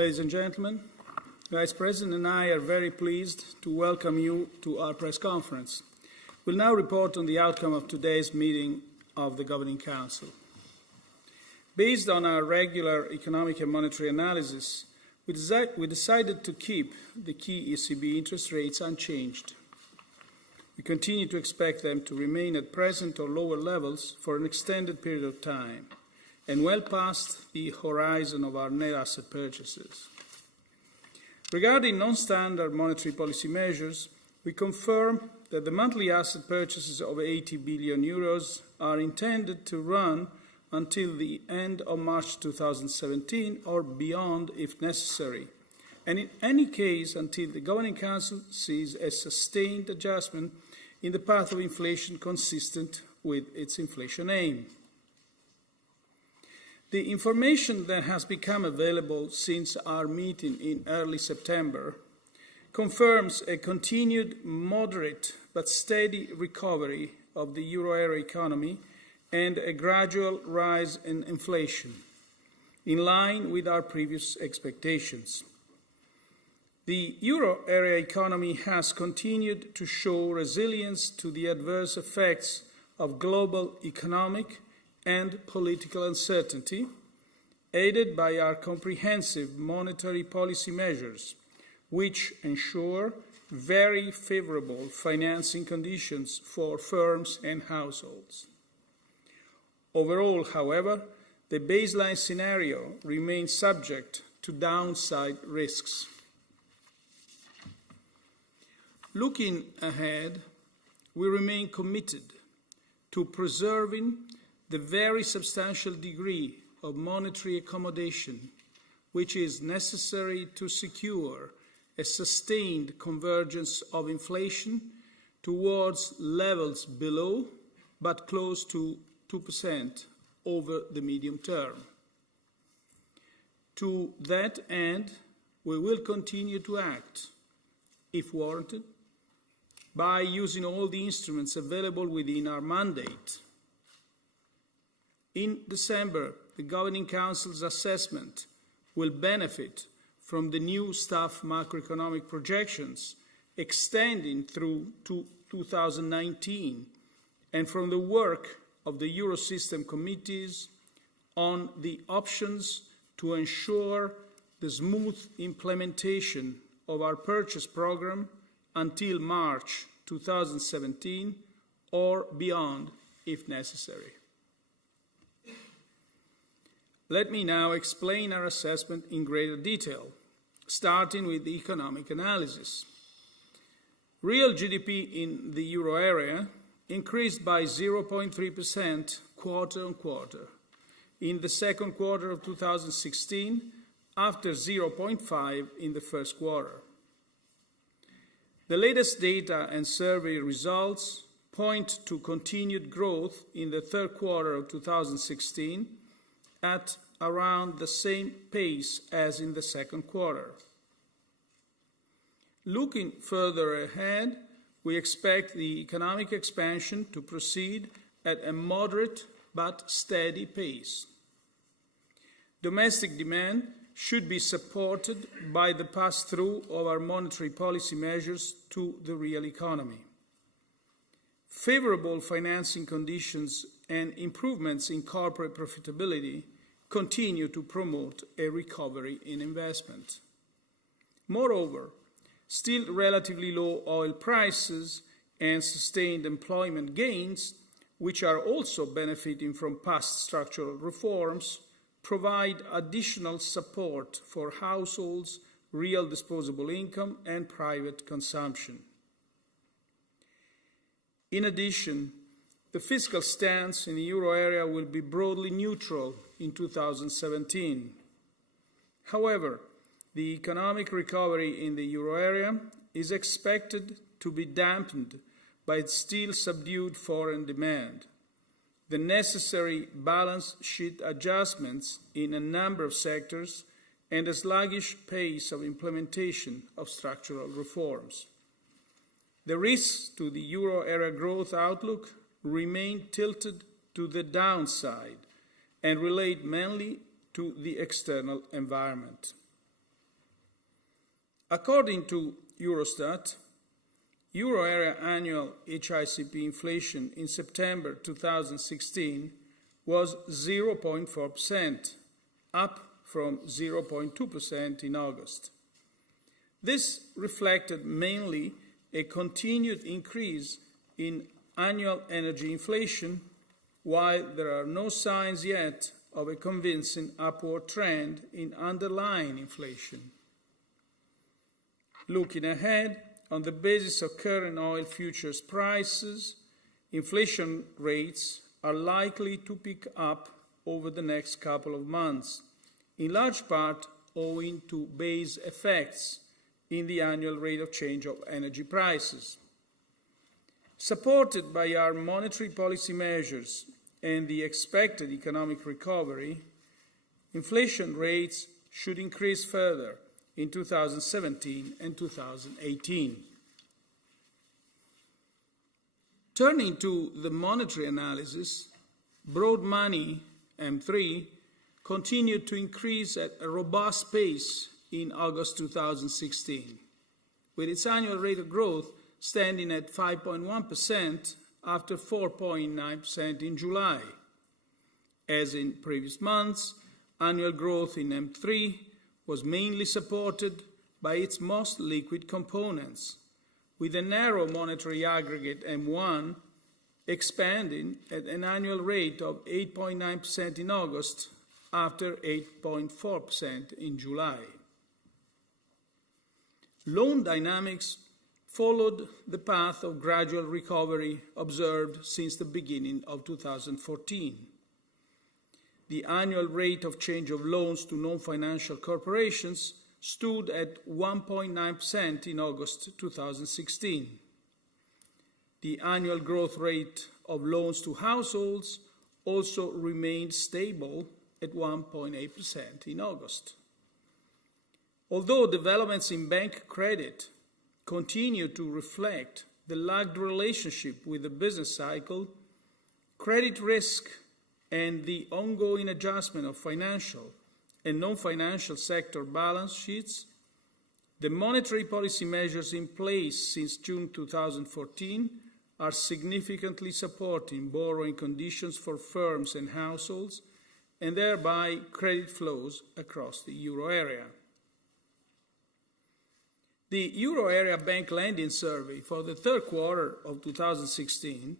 Ladies and gentlemen, Vice President and I are very pleased to welcome you to our press conference. We'll now report on the outcome of today's meeting of the Governing Council. Based on our regular economic and monetary analysis, we decided to keep the key ECB interest rates unchanged. We continue to expect them to remain at present or lower levels for an extended period of time, and well past the horizon of our net asset purchases. Regarding non-standard monetary policy measures, we confirm that the monthly asset purchases of 80 billion euros are intended to run until the end of March 2017 or beyond if necessary, and in any case until the Governing Council sees a sustained adjustment in the path of inflation consistent with its inflation aim. The information that has become available since our meeting in early September confirms a continued moderate but steady recovery of the euro area economy and a gradual rise in inflation, in line with our previous expectations. The euro area economy has continued to show resilience to the adverse effects of global economic and political uncertainty, aided by our comprehensive monetary policy measures, which ensure very favorable financing conditions for firms and households. Overall, however, the baseline scenario remains subject to downside risks. Looking ahead, we remain committed to preserving the very substantial degree of monetary accommodation which is necessary to secure a sustained convergence of inflation towards levels below but close to 2% over the medium term. To that end, we will continue to act, if warranted, by using all the instruments available within our mandate. In December, the Governing Council's assessment will benefit from the new staff macroeconomic projections extending through to 2019 and from the work of the Eurosystem committees on the options to ensure the smooth implementation of our purchase programme until March 2017 or beyond if necessary. Let me now explain our assessment in greater detail, starting with the economic analysis. Real GDP in the euro area increased by 0.3% quarter-on-quarter in the second quarter of 2016 after 0.5% in the first quarter. The latest data and survey results point to continued growth in the third quarter of 2016 at around the same pace as in the second quarter. Looking further ahead, we expect the economic expansion to proceed at a moderate but steady pace. Domestic demand should be supported by the pass-through of our monetary policy measures to the real economy. Favorable financing conditions and improvements in corporate profitability continue to promote a recovery in investment. Moreover, still relatively low oil prices and sustained employment gains, which are also benefiting from past structural reforms, provide additional support for households' real disposable income and private consumption. In addition, the fiscal stance in the euro area will be broadly neutral in 2017. However, the economic recovery in the euro area is expected to be dampened by still subdued foreign demand, the necessary balance sheet adjustments in a number of sectors, and a sluggish pace of implementation of structural reforms. The risks to the euro area growth outlook remain tilted to the downside and relate mainly to the external environment. According to Eurostat, Euro area annual HICP inflation in September 2016 was 0.4%, up from 0.2% in August. This reflected mainly a continued increase in annual energy inflation, while there are no signs yet of a convincing upward trend in underlying inflation. Looking ahead, on the basis of current oil futures prices, inflation rates are likely to pick up over the next couple of months, in large part owing to base effects in the annual rate of change of energy prices. Supported by our monetary policy measures and the expected economic recovery, inflation rates should increase further in 2017 and 2018. Turning to the monetary analysis, broad money, M3, continued to increase at a robust pace in August 2016, with its annual rate of growth standing at 5.1% after 4.9% in July. As in previous months, annual growth in M3 was mainly supported by its most liquid components, with a narrow monetary aggregate M1 expanding at an annual rate of 8.9% in August after 8.4% in July. Loan dynamics followed the path of gradual recovery observed since the beginning of 2014. The annual rate of change of loans to non-financial corporations stood at 1.9% in August 2016. The annual growth rate of loans to households also remained stable at 1.8% in August. Although developments in bank credit continue to reflect the lagged relationship with the business cycle, credit risk and the ongoing adjustment of financial and non-financial sector balance sheets, the monetary policy measures in place since June 2014 are significantly supporting borrowing conditions for firms and households, and thereby credit flows across the euro area. The Euro Area Bank Lending Survey for the third quarter of 2016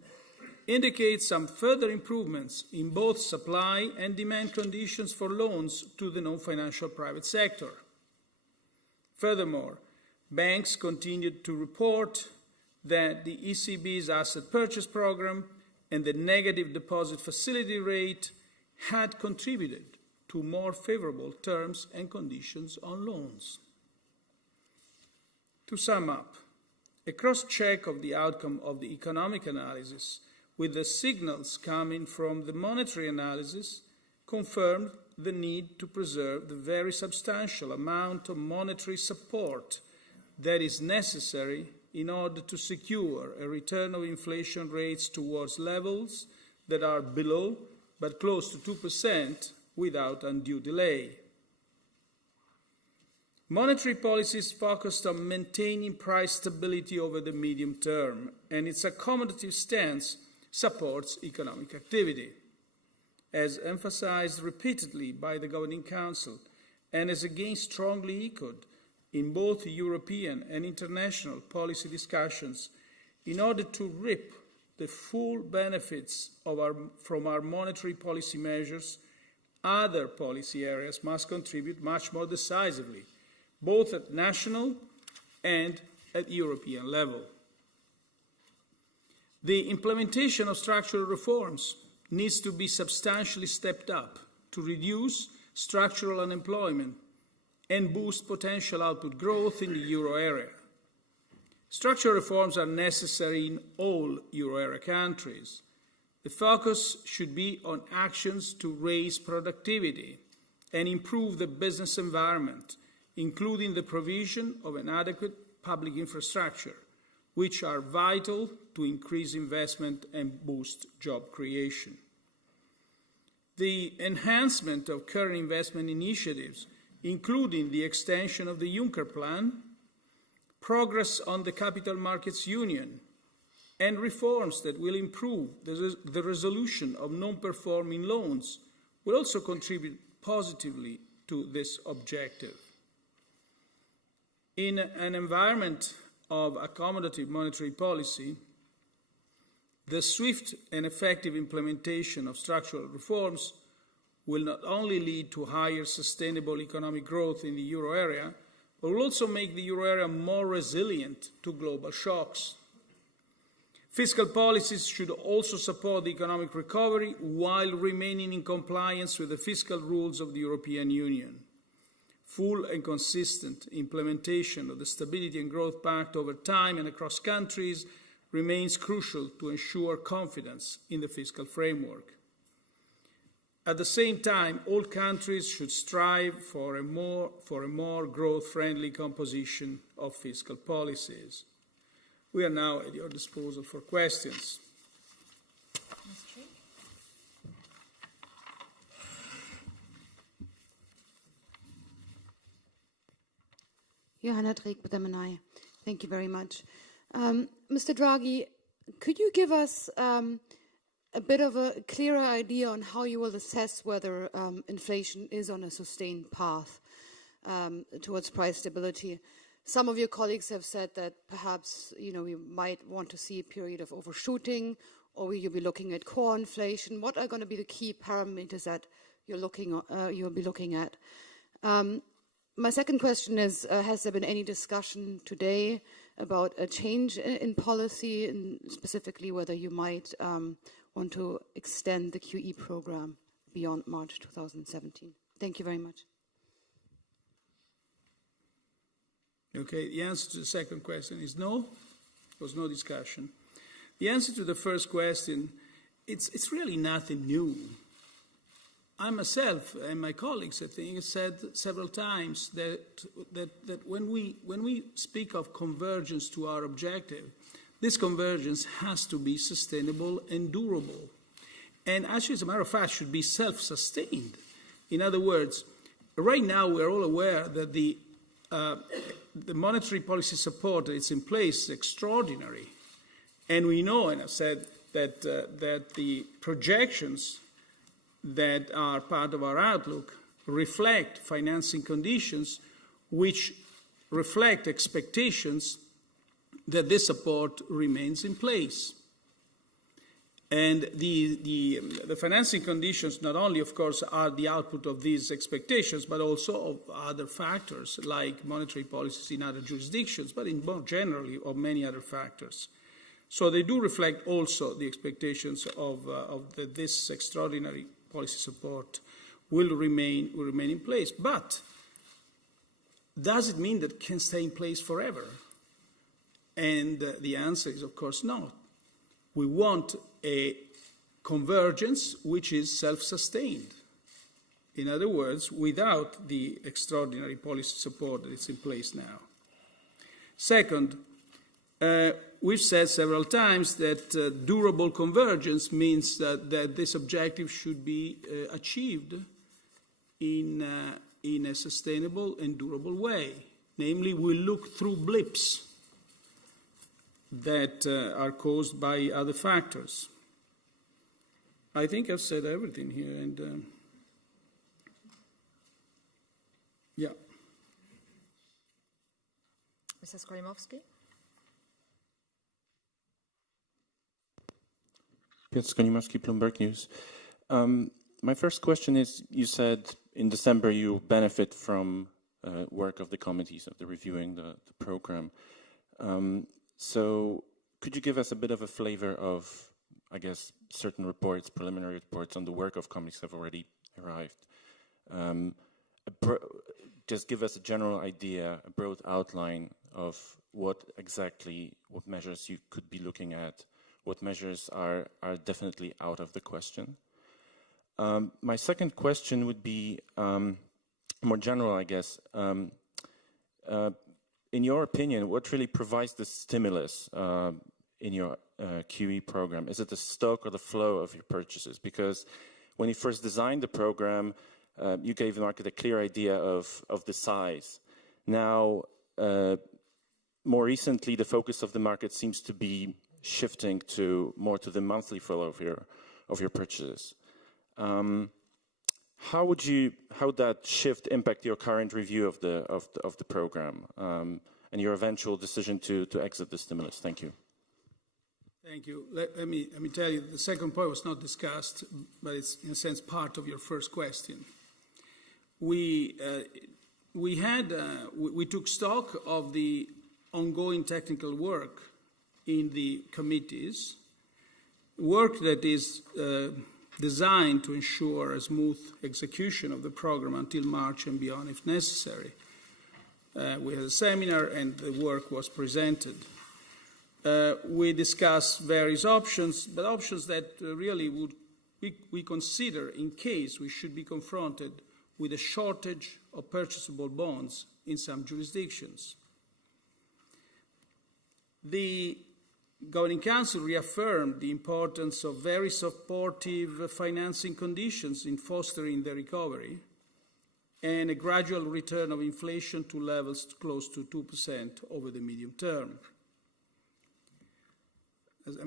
indicates some further improvements in both supply and demand conditions for loans to the non-financial private sector. Furthermore, banks continued to report that the ECB's asset purchase program and the negative deposit facility rate had contributed to more favorable terms and conditions on loans. To sum up, a cross-check of the outcome of the economic analysis with the signals coming from the monetary analysis confirmed the need to preserve the very substantial amount of monetary support that is necessary in order to secure a return of inflation rates towards levels that are below but close to 2% without undue delay. Monetary policies focused on maintaining price stability over the medium term, and its accommodative stance supports economic activity. As emphasized repeatedly by the Governing Council, and as again strongly echoed in both European and international policy discussions, in order to reap the full benefits from our monetary policy measures, other policy areas must contribute much more decisively, both at national and at European level. The implementation of structural reforms needs to be substantially stepped up to reduce structural unemployment and boost potential output growth in the euro area. Structural reforms are necessary in all euro area countries. The focus should be on actions to raise productivity and improve the business environment, including the provision of an adequate public infrastructure, which are vital to increase investment and boost job creation. The enhancement of current investment initiatives, including the extension of the Juncker Plan, progress on the Capital Markets Union, and reforms that will improve the resolution of non-performing loans will also contribute positively to this objective. In an environment of accommodative monetary policy, the swift and effective implementation of structural reforms will not only lead to higher sustainable economic growth in the euro area, but will also make the euro area more resilient to global shocks. Fiscal policies should also support the economic recovery while remaining in compliance with the fiscal rules of the European Union. Full and consistent implementation of the Stability and Growth Pact over time and across countries remains crucial to ensure confidence in the fiscal framework. At the same time, all countries should strive for a more growth-friendly composition of fiscal policies. We are now at your disposal for questions. Johanna Dreek with MNI. Thank you very much. Mr. Draghi, could you give us a bit of a clearer idea on how you will assess whether inflation is on a sustained path towards price stability? Some of your colleagues have said that perhaps we might want to see a period of overshooting, or will you be looking at core inflation? What are going to be the key parameters that you'll be looking at? My second question is, has there been any discussion today about a change in policy, and specifically whether you might want to extend the QE program beyond March 2017? Thank you very much. Okay, the answer to the second question is no. There was no discussion. The answer to the first question, it's really nothing new. I myself and my colleagues, I think, have said several times that when we speak of convergence to our objective, this convergence has to be sustainable and durable. And actually, as a matter of fact, should be self-sustained. In other words, right now we're all aware that the monetary policy support that is in place is extraordinary. And we know, and I've said, that the projections that are part of our outlook reflect financing conditions which reflect expectations that this support remains in place. And the financing conditions not only, of course, are the output of these expectations, but also of other factors like monetary policies in other jurisdictions, but in more generally of many other factors. So they do reflect also the expectations of this extraordinary policy support will remain in place. But does it mean that it can stay in place forever? And the answer is, of course, not. We want a convergence which is self-sustained. In other words, without the extraordinary policy support that is in place now. Second, we've said several times that durable convergence means that this objective should be achieved in a sustainable and durable way. Namely, we look through blips that are caused by other factors. I think I've said everything here, and yeah. Mrs. Skolimowski. Piotr Skolimowski, Bloomberg News. My first question is, you said in December you benefit from work of the committees of the reviewing the program. So could you give us a bit of a flavor of, I guess, certain reports, preliminary reports on the work of committees have already arrived? Just give us a general idea, a broad outline of what measures you could be looking at, what measures are definitely out of the question. My second question would be more general, I guess. In your opinion, what really provides the stimulus in your QE program? Is it the stock or the flow of your purchases? Because when you first designed the program, you gave the market a clear idea of the size. Now, more recently, the focus of the market seems to be shifting more to the monthly flow of your purchases. How would that shift impact your current review of the program and your eventual decision to exit the stimulus? Thank you. Thank you. Let me tell you, the second point was not discussed, but it's in a sense part of your first question. We took stock of the ongoing technical work in the committees, work that is designed to ensure a smooth execution of the program until March and beyond if necessary. We had a seminar and the work was presented. We discussed various options, but options that really we consider in case we should be confronted with a shortage of purchasable bonds in some jurisdictions. The Governing Council reaffirmed the importance of very supportive financing conditions in fostering the recovery and a gradual return of inflation to levels close to 2% over the medium term.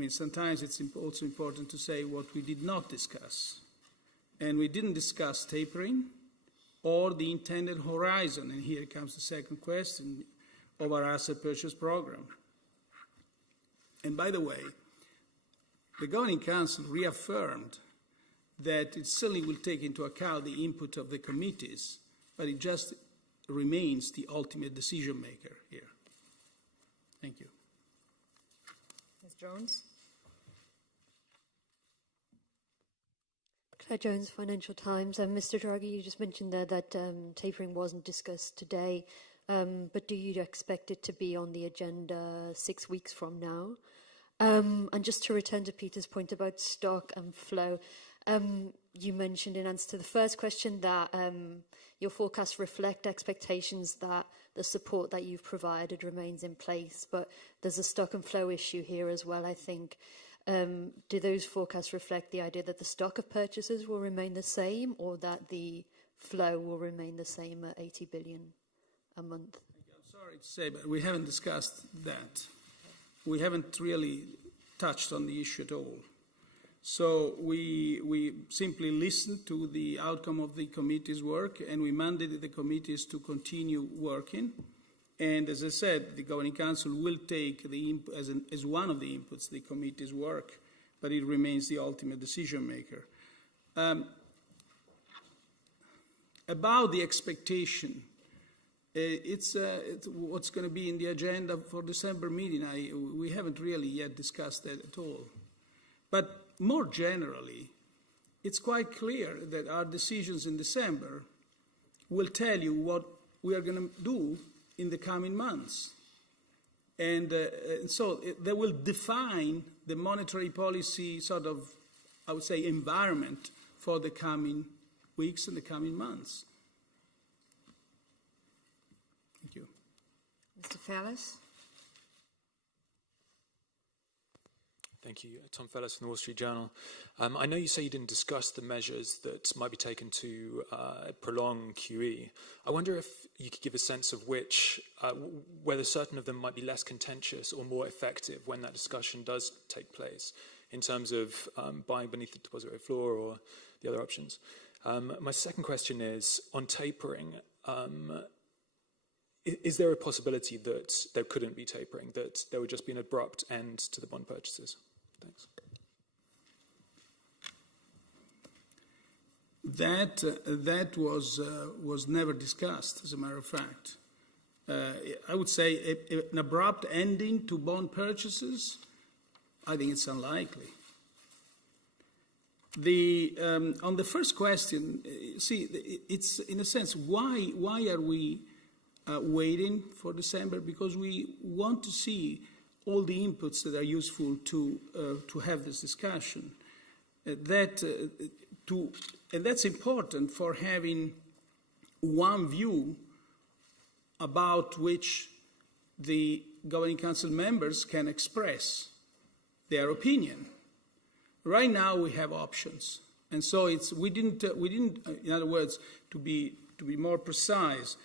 Sometimes it's also important to say what we did not discuss. And we didn't discuss tapering or the intended horizon, and here comes the second question, of our asset purchase program. And by the way, the Governing Council reaffirmed that it certainly will take into account the input of the committees, but it just remains the ultimate decision maker here. Thank you. Ms. Jones? Claire Jones, Financial Times. Mr. Draghi, you just mentioned there that tapering wasn't discussed today, but do you expect it to be on the agenda 6 weeks from now? And just to return to Peter's point about stock and flow, you mentioned in answer to the first question that your forecasts reflect expectations that the support that you've provided remains in place, but there's a stock and flow issue here as well, I think. Do those forecasts reflect the idea that the stock of purchases will remain the same or that the flow will remain the same at 80 billion a month? I'm sorry to say, but we haven't discussed that. We haven't really touched on the issue at all. So we simply listened to the outcome of the committee's work and we mandated the committees to continue working. And as I said, the Governing Council will take as one of the inputs the committee's work, but it remains the ultimate decision maker. About the expectation, it's what's going to be in the agenda for December meeting. We haven't really yet discussed that at all. But more generally, it's quite clear that our decisions in December will tell you what we are going to do in the coming months. And so they will define the monetary policy sort of, I would say, environment for the coming weeks and the coming months. Thank you. Mr. Fallis? Thank you. Tom Fellis from the Wall Street Journal. I know you say you didn't discuss the measures that might be taken to prolong QE. I wonder if you could give a sense of whether certain of them might be less contentious or more effective when that discussion does take place in terms of buying beneath the deposit rate floor or the other options. My second question is, on tapering, is there a possibility that there couldn't be tapering, that there would just be an abrupt end to the bond purchases? Thanks. That was never discussed, as a matter of fact. I would say an abrupt ending to bond purchases, I think it's unlikely. On the first question, see, it's in a sense, why are we waiting for December? Because we want to see all the inputs that are useful to have this discussion. And that's important for having one view about which the Governing Council members can express their opinion. Right now we have options, and so we didn't. In other words, to be more precise,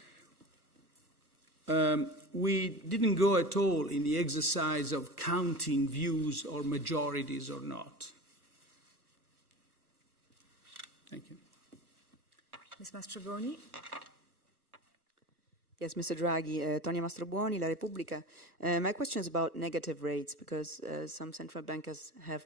we didn't go at all in the exercise of counting views or majorities or not. Thank you. Ms. Mastrobuoni? Yes, Mr. Draghi, Tonia Mastrobuoni, La Repubblica. My question is about negative rates, because some central bankers have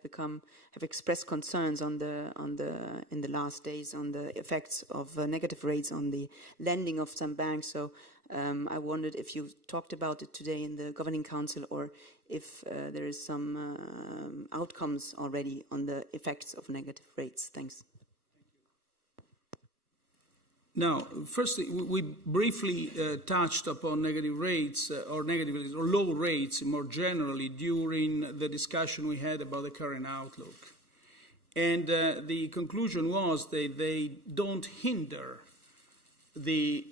expressed concerns in the last days on the effects of negative rates on the lending of some banks. So I wondered if you talked about it today in the Governing Council, or if there is some outcomes already on the effects of negative rates. Thanks. Now, first, we briefly touched upon negative rates or low rates more generally during the discussion we had about the current outlook. And the conclusion was that they don't hinder the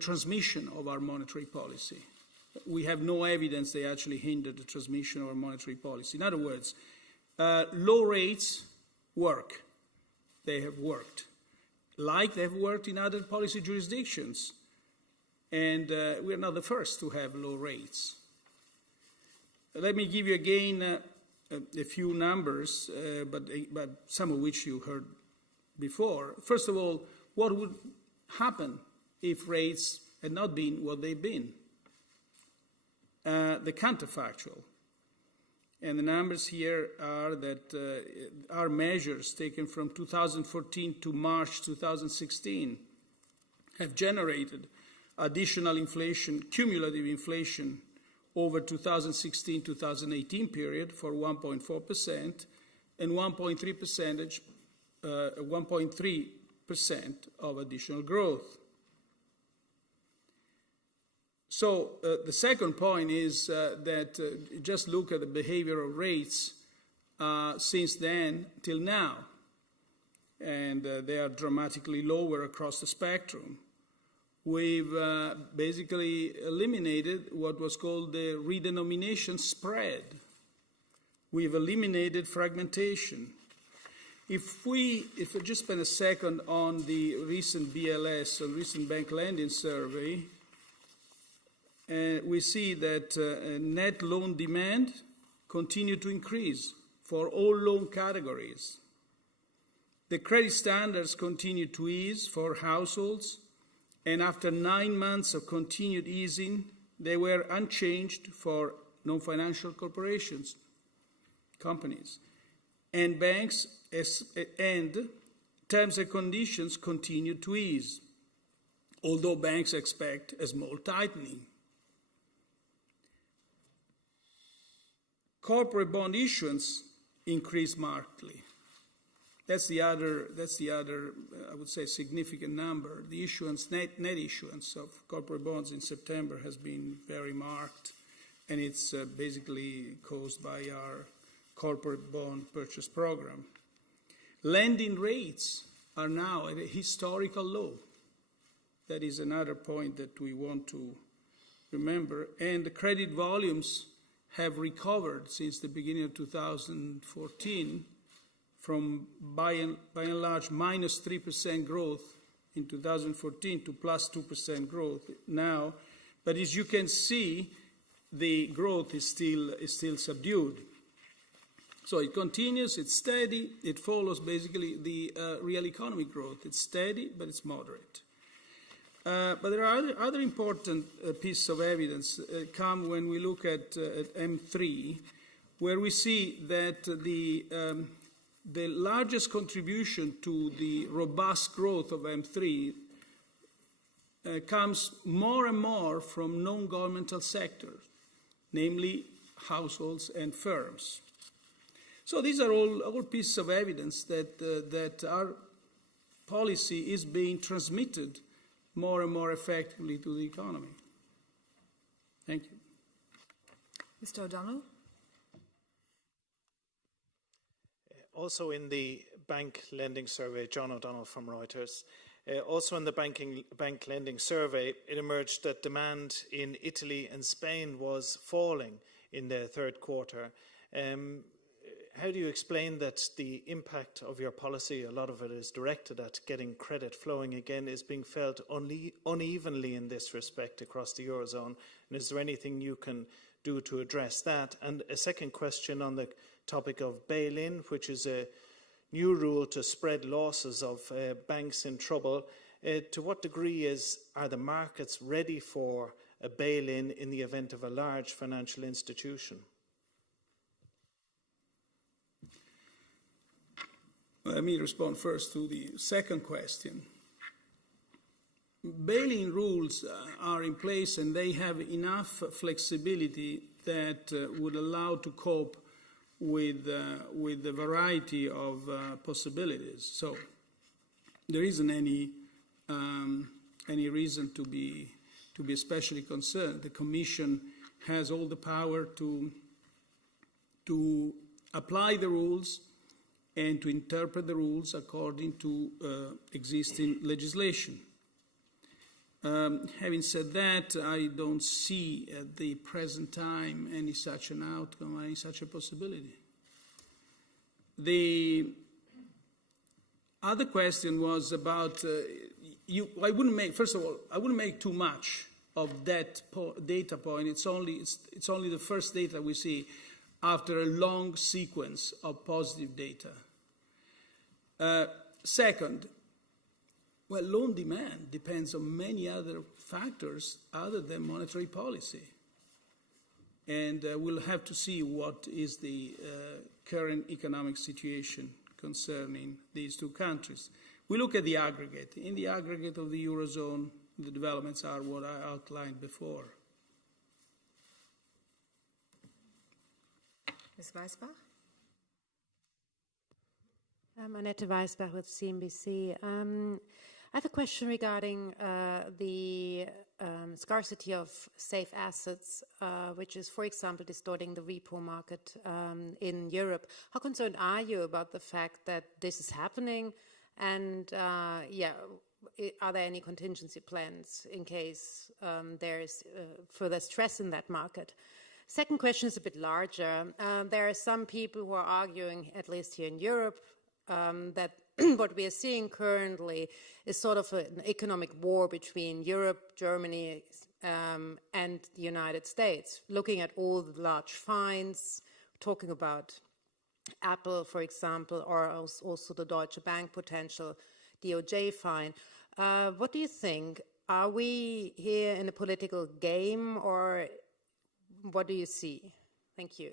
transmission of our monetary policy. We have no evidence they actually hinder the transmission of our monetary policy. In other words, low rates work. They have worked, like they've worked in other policy jurisdictions. And we're not the first to have low rates. Let me give you again a few numbers, but some of which you heard before. First of all, what would happen if rates had not been what they've been? The counterfactual. And the numbers here are that our measures taken from 2014 to March 2016 have generated additional inflation, cumulative inflation over 2016-2018 period for 1.4% and 1.3% of additional growth. So the second point is that just look at the behavior of rates since then till now, and they are dramatically lower across the spectrum. We've basically eliminated what was called the redenomination spread. We've eliminated fragmentation. If we just spend a second on the recent BLS, on recent bank lending survey, we see that net loan demand continued to increase for all loan categories. The credit standards continue to ease for households, and after 9 months of continued easing, they were unchanged for non-financial corporations, companies. And banks and terms and conditions continue to ease, although banks expect a small tightening. Corporate bond issuance increased markedly. That's the other, I would say, significant number. The issuance, net issuance of corporate bonds in September has been very marked, and it's basically caused by our corporate bond purchase program. Lending rates are now at a historical low. That is another point that we want to remember. And the credit volumes have recovered since the beginning of 2014 from by and large minus 3% growth in 2014 to plus 2% growth now. But as you can see, the growth is still subdued. So it continues, it's steady, it follows basically the real economic growth. It's steady, but it's moderate. But there are other important pieces of evidence come when we look at M3, where we see that the largest contribution to the robust growth of M3 comes more and more from non-governmental sectors, namely households and firms. So these are all pieces of evidence that our policy is being transmitted more and more effectively to the economy. Thank you. Mr. O'Donnell? Also in the bank lending survey, John O'Donnell from Reuters, also in the bank lending survey, it emerged that demand in Italy and Spain was falling in the third quarter. how do you explain that the impact of your policy, a lot of it is directed at getting credit flowing again, is being felt unevenly in this respect across the Eurozone? And is there anything you can do to address that? And a second question on the topic of bail-in, which is a new rule to spread losses of banks in trouble. To what degree are the markets ready for a bail-in in the event of a large financial institution? Let me respond first to the second question. Bail-in rules are in place and they have enough flexibility that would allow to cope with the variety of possibilities. So there isn't any reason to be especially concerned. The Commission has all the power to apply the rules and to interpret the rules according to existing legislation. Having said that, I don't see at the present time any such an outcome, any such a possibility. The other question was about, I wouldn't make too much of that data point. It's only the first data we see after a long sequence of positive data. Second, well, loan demand depends on many other factors other than monetary policy. And we'll have to see what is the current economic situation concerning these two countries. We look at the aggregate. In the aggregate of the Eurozone, the developments are what I outlined before. Ms. Weisbach? Annette Weisbach with CNBC. I have a question regarding the scarcity of safe assets, which is, for example, distorting the repo market in Europe. How concerned are you about the fact that this is happening? And are there any contingency plans in case there is further stress in that market? Second question is a bit larger. There are some people who are arguing, at least here in Europe, that what we are seeing currently is sort of an economic war between Europe, Germany, and the United States, looking at all the large fines, talking about Apple, for example, or also the Deutsche Bank potential DOJ fine. What do you think? Are we here in a political game, or what do you see? Thank you.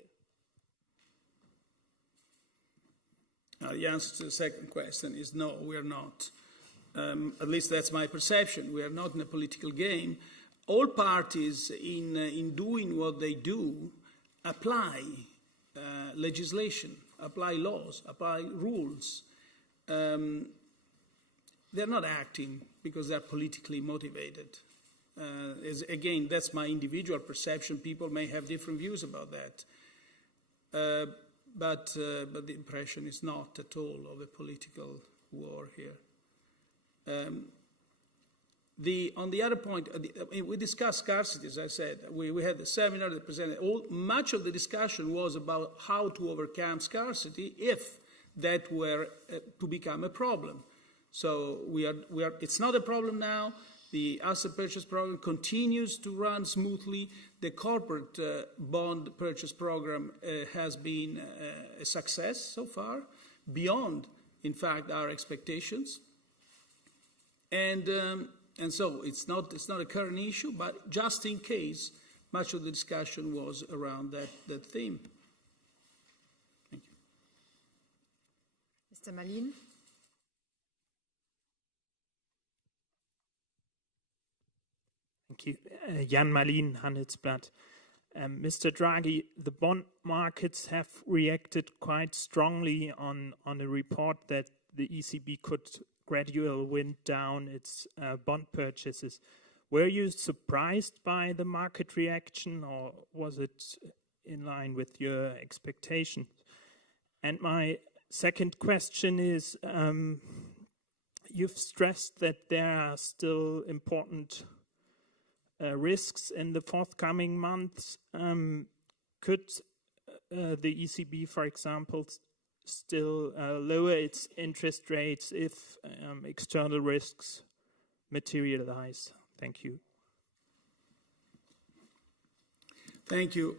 The answer to the second question is no, we're not. At least that's my perception. We are not in a political game. All parties in doing what they do apply legislation, apply laws, apply rules. They're not acting because they're politically motivated. Again, that's my individual perception. People may have different views about that. But the impression is not at all of a political war here. On the other point, we discussed scarcity, as I said. We had the seminar that presented. Much of the discussion was about how to overcome scarcity if that were to become a problem. So it's not a problem now. The asset purchase program continues to run smoothly. The corporate bond purchase program has been a success so far, beyond, in fact, our expectations. And so it's not a current issue, but just in case, much of the discussion was around that theme. Thank you. Mr. Malin? Thank you. Jan Malin, Handelsblatt. Mr. Draghi, the bond markets have reacted quite strongly on a report that the ECB could gradually wind down its bond purchases. Were you surprised by the market reaction, or was it in line with your expectations? And my second question is, you've stressed that there are still important risks in the forthcoming months. Could the ECB, for example, still lower its interest rates if external risks materialize? Thank you. Thank you.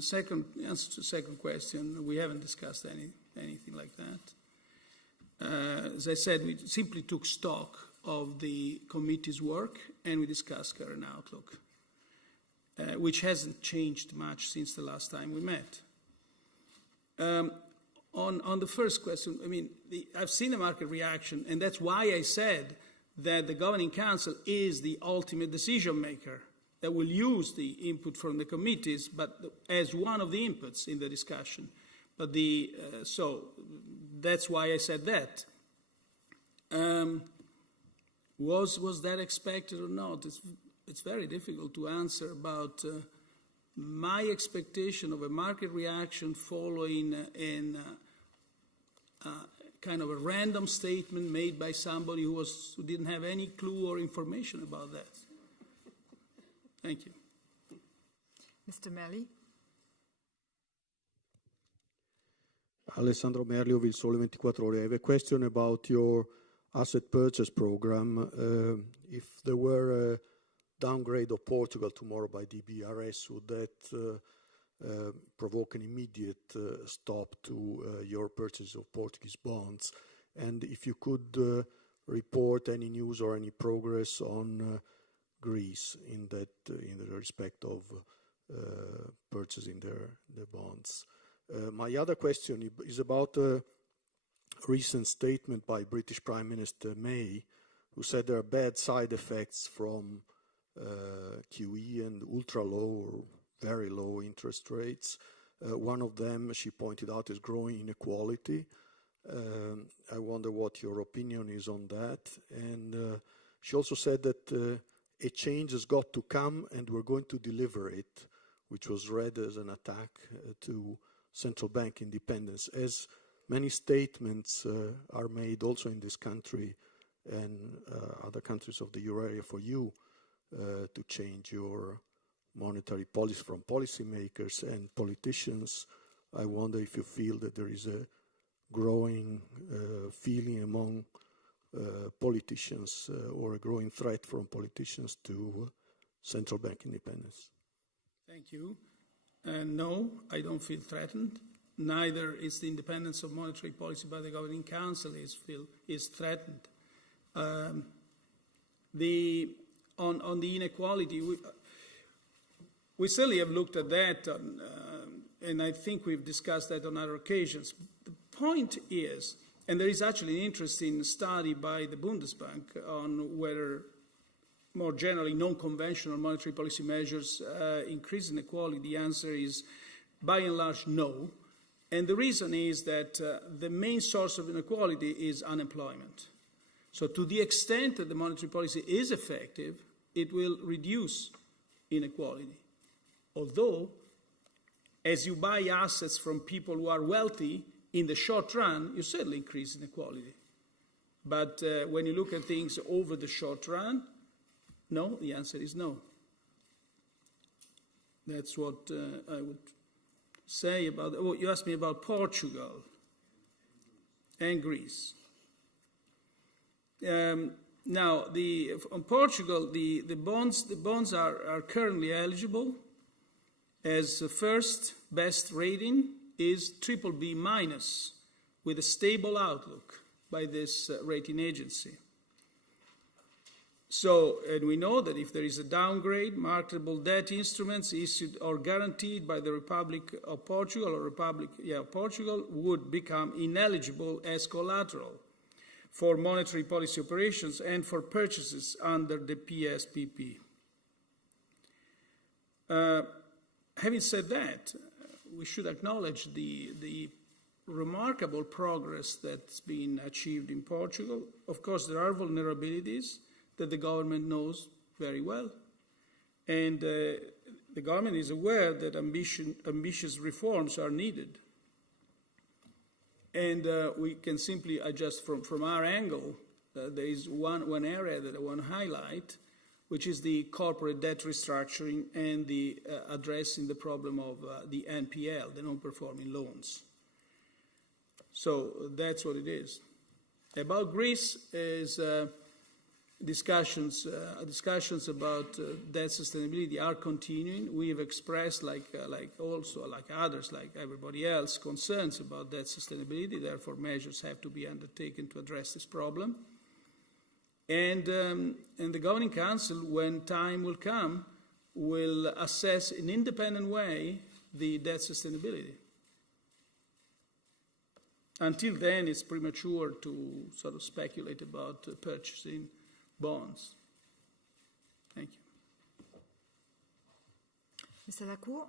Second answer to the second question, we haven't discussed anything like that. As I said, we simply took stock of the committee's work and we discussed current outlook, which hasn't changed much since the last time we met. On the first question, I mean, I've seen the market reaction, and that's why I said that the Governing Council is the ultimate decision maker that will use the input from the committees, but as one of the inputs in the discussion. But so that's why I said that. Was that expected or not? It's very difficult to answer about my expectation of a market reaction following kind of a random statement made by somebody who didn't have any clue or information about that. Thank you. Mr. Melli. Alessandro Merli of Il Sole 24 Ore. I have a question about your asset purchase program. If there were a downgrade of Portugal tomorrow by DBRS, would that provoke an immediate stop to your purchase of Portuguese bonds? And if you could report any news or any progress on Greece in the respect of purchasing their bonds. My other question is about a recent statement by British Prime Minister May, who said there are bad side effects from QE and ultra low or very low interest rates. One of them, she pointed out, is growing inequality. I wonder what your opinion is on that. And she also said that a change has got to come and we're going to deliver it, which was read as an attack to central bank independence. As many statements are made also in this country and other countries of the euro area for you to change your monetary policy from policymakers and politicians, I wonder if you feel that there is a growing feeling among politicians or a growing threat from politicians to central bank independence. Thank you. No, I don't feel threatened. Neither is the independence of monetary policy by the Governing Council is threatened. On the inequality, we certainly have looked at that, and I think we've discussed that on other occasions. The point is, and there is actually an interesting study by the Bundesbank on whether, more generally, non-conventional monetary policy measures increase inequality. The answer is, by and large, no. And the reason is that the main source of inequality is unemployment. So to the extent that the monetary policy is effective, it will reduce inequality. Although, as you buy assets from people who are wealthy, in the short run, you certainly increase inequality. But when you look at things over the short run, no, the answer is no. That's what I would say about. Oh, you asked me about Portugal and Greece. Now, on Portugal, the bonds are currently eligible as the first best rating is BBB minus with a stable outlook by this rating agency. So, and we know that if there is a downgrade, marketable debt instruments issued or guaranteed by the Republic of Portugal or Portugal would become ineligible as collateral for monetary policy operations and for purchases under the PSPP. Having said that, we should acknowledge the remarkable progress that's been achieved in Portugal. Of course, there are vulnerabilities that the government knows very well. And the government is aware that ambitious reforms are needed. And we can simply adjust from our angle. There is one area that I want to highlight, which is the corporate debt restructuring and the addressing the problem of the NPL, the non-performing loans. So that's what it is. About Greece is discussions about debt sustainability are continuing. We have expressed, like others, like everybody else, concerns about debt sustainability. Therefore, measures have to be undertaken to address this problem. And the Governing Council, when time will come, will assess in an independent way the debt sustainability. Until then, it's premature to sort of speculate about purchasing bonds. Thank you. Mr. Lacour.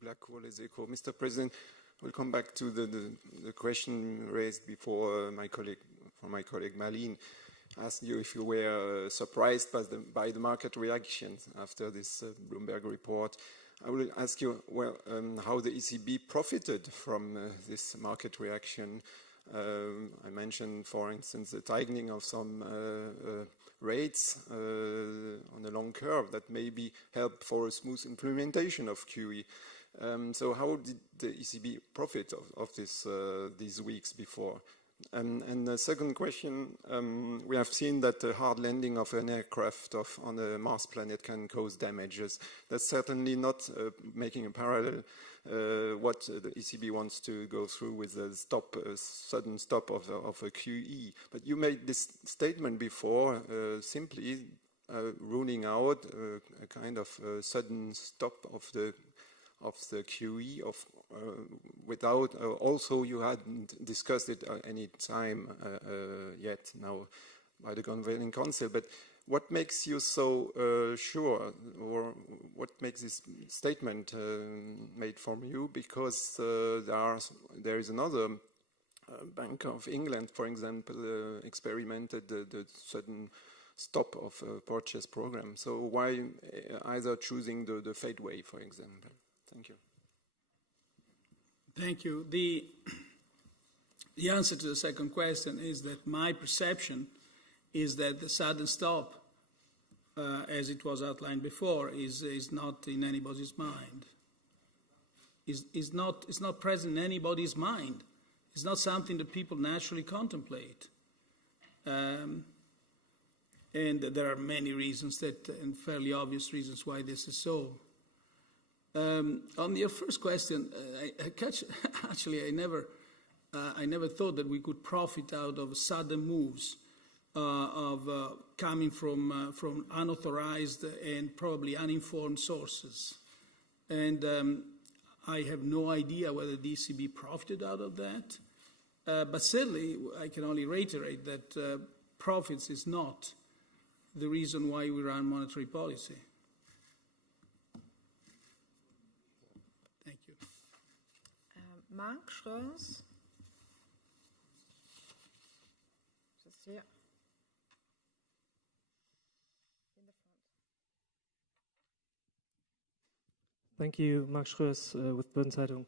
Blackpool is echo. Mr. President, we'll come back to the question raised before my colleague Malin asked you if you were surprised by the market reactions after this Bloomberg report. I will ask you, well, how the ECB profited from this market reaction. I mentioned, for instance, the tightening of some rates on the long curve that maybe help for a smooth implementation of QE. So how did the ECB profit of this, these weeks before? And the second question, we have seen that the hard landing of an aircraft on a Mars planet can cause damages. That's certainly not making a parallel what the ECB wants to go through with a sudden stop of a QE. But you made this statement before, simply ruling out a kind of sudden stop of the QE without also you hadn't discussed it any time yet now by the Governing Council. But what makes you so sure, or what makes this statement made from you? Because there is another Bank of England, for example, experimented the sudden stop of a purchase program. So why either choosing the Fed way, for example? Thank you. Thank you. The answer to the second question is that my perception is that the sudden stop, as it was outlined before, is not in anybody's mind. Is not present in anybody's mind. It's not something that people naturally contemplate. And there are many reasons and fairly obvious reasons why this is so. On your first question, actually, I never thought that we could profit out of sudden moves coming from unauthorized and probably uninformed sources, and I have no idea whether the ECB profited out of that. But certainly, I can only reiterate that profits is not the reason why we run monetary policy. Mark Schreurs. Just here. In the front. Thank you, Mark Schreurs with Börsen-Zeitung.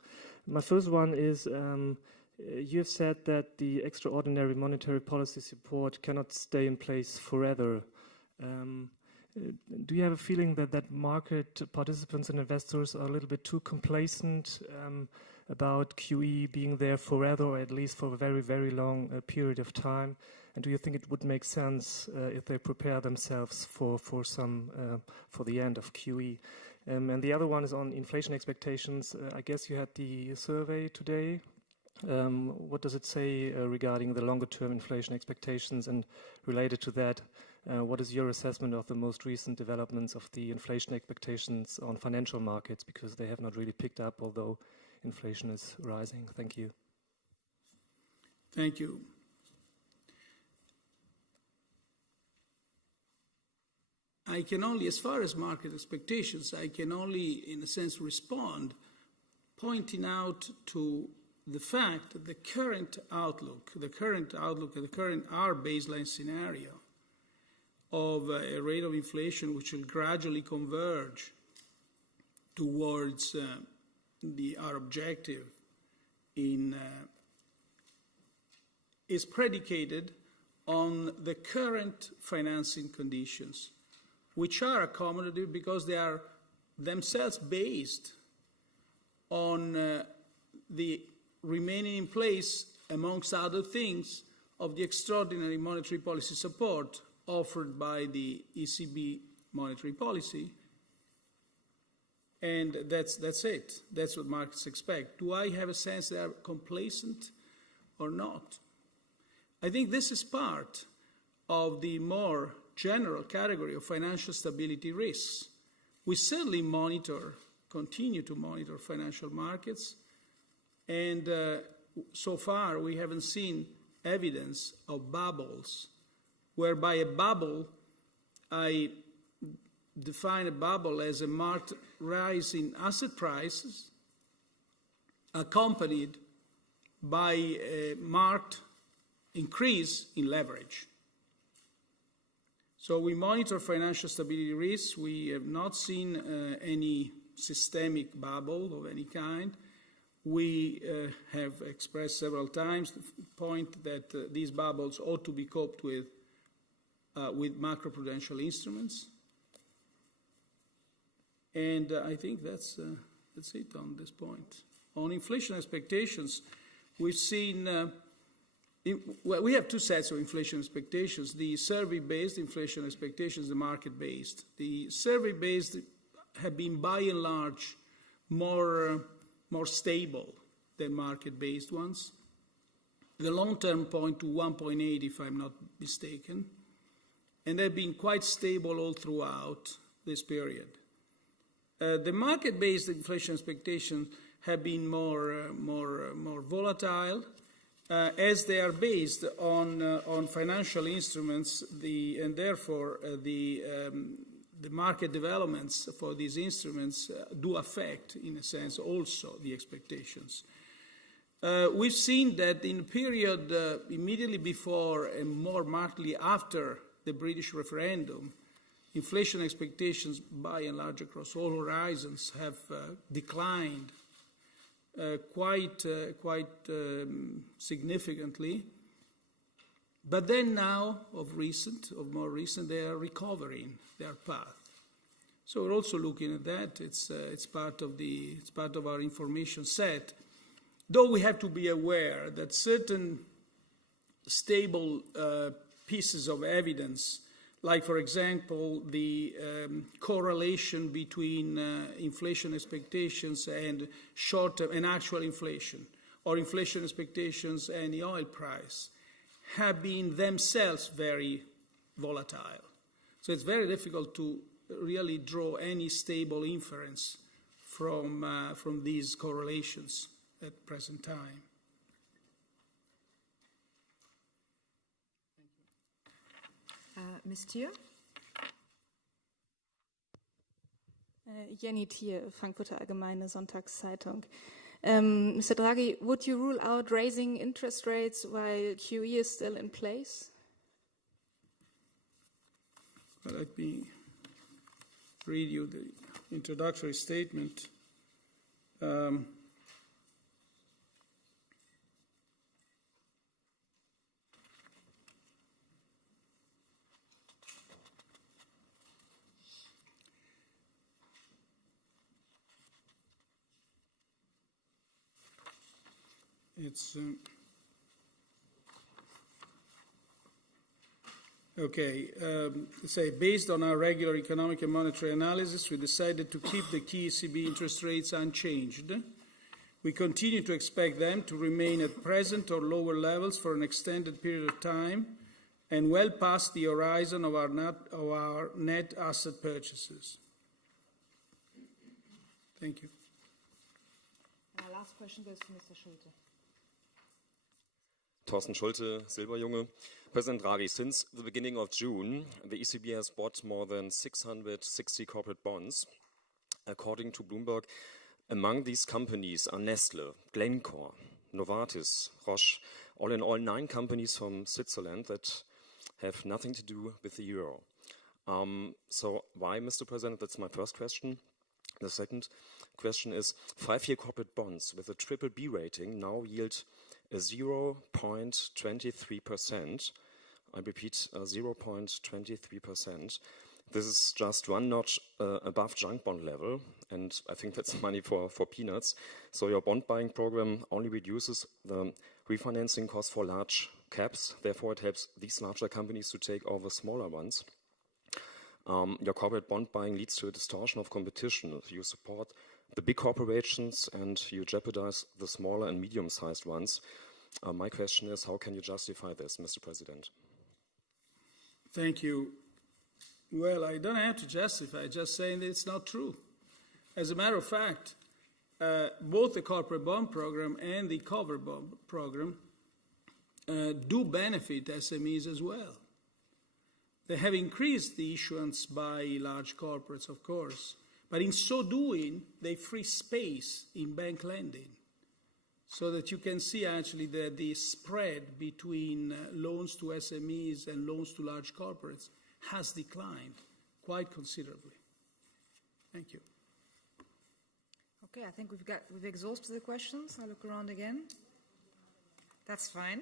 My first one is, you have said that the extraordinary monetary policy support cannot stay in place forever. Do you have a feeling that market participants and investors are a little bit too complacent about QE being there forever, or at least for a very, very long period of time? And do you think it would make sense if they prepare themselves for the end of QE? And the other one is on inflation expectations. I guess you had the survey today. What does it say regarding the longer-term inflation expectations? And related to that, what is your assessment of the most recent developments of the inflation expectations on financial markets? Because they have not really picked up, although inflation is rising. Thank you. Thank you. I can only, as far as market expectations, I can only, in a sense, respond, pointing out to the fact that the current outlook, our baseline scenario of a rate of inflation which will gradually converge towards our objective is predicated on the current financing conditions, which are accommodative because they are themselves based on the remaining in place, amongst other things, of the extraordinary monetary policy support offered by the ECB monetary policy. And that's it. That's what markets expect. Do I have a sense they are complacent or not? I think this is part of the more general category of financial stability risks. We certainly continue to monitor financial markets, and so far we haven't seen evidence of bubbles, whereby a bubble, I define a bubble as a marked rise in asset prices accompanied by a marked increase in leverage. So we monitor financial stability risks. We have not seen any systemic bubble of any kind. We have expressed several times the point that these bubbles ought to be coped with macroprudential instruments. And I think that's it on this point. On inflation expectations, we've seen, we have two sets of inflation expectations, the survey-based inflation expectations, the market-based. The survey-based have been by and large more stable than market-based ones. The long-term point to 1.8, if I'm not mistaken, and they've been quite stable all throughout this period. The market-based inflation expectations have been more volatile, as they are based on financial instruments, and therefore the market developments for these instruments do affect, in a sense, also the expectations. We've seen that in the period immediately before and more markedly after the British referendum, inflation expectations, by and large across all horizons, have declined quite significantly. But then now, more recent, they are recovering their path. So we're also looking at that. It's part of our information set. Though we have to be aware that certain stable pieces of evidence, like, for example, the correlation between inflation expectations and short-term and actual inflation, or inflation expectations and the oil price, have been themselves very volatile. So it's very difficult to really draw any stable inference from these correlations at present time. Ms. Thier? Jenny Thier, Frankfurter Allgemeine Sonntagszeitung. Mr. Draghi, would you rule out raising interest rates while QE is still in place? Well, let me read you the introductory statement. It's say, based on our regular economic and monetary analysis, we decided to keep the key ECB interest rates unchanged. We continue to expect them to remain at present or lower levels for an extended period of time and well past the horizon of our net asset purchases. Thank you. Our last question goes to Mr. Schulte. Thorsten Schulte, Silberjunge. President Draghi, since the beginning of June, the ECB has bought more than 660 corporate bonds. According to Bloomberg, among these companies are Nestle, Glencore, Novartis, Roche, all in all 9 companies from Switzerland that have nothing to do with the euro. So why, Mr. President? That's my first question. The second question is, 5-year corporate bonds with a BBB rating now yield a 0.23%, I repeat, 0.23%. This is just one notch above junk bond level, and I think that's money for peanuts. So your bond buying program only reduces the refinancing cost for large caps. Therefore, it helps these larger companies to take over smaller ones. Your corporate bond buying leads to a distortion of competition. You support the big corporations and you jeopardize the smaller and medium-sized ones. My question is, how can you justify this, Mr. President? Thank you. Well, I don't have to justify, just saying that it's not true. As a matter of fact, both the corporate bond program and the cover bond program do benefit SMEs as well. They have increased the issuance by large corporates, of course, but in so doing, they free space in bank lending, so that you can see actually that the spread between loans to SMEs and loans to large corporates has declined quite considerably. Thank you. Okay, I think we've exhausted the questions. I'll look around again. That's fine.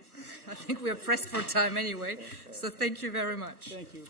I think we are pressed for time anyway. So thank you very much. Thank you.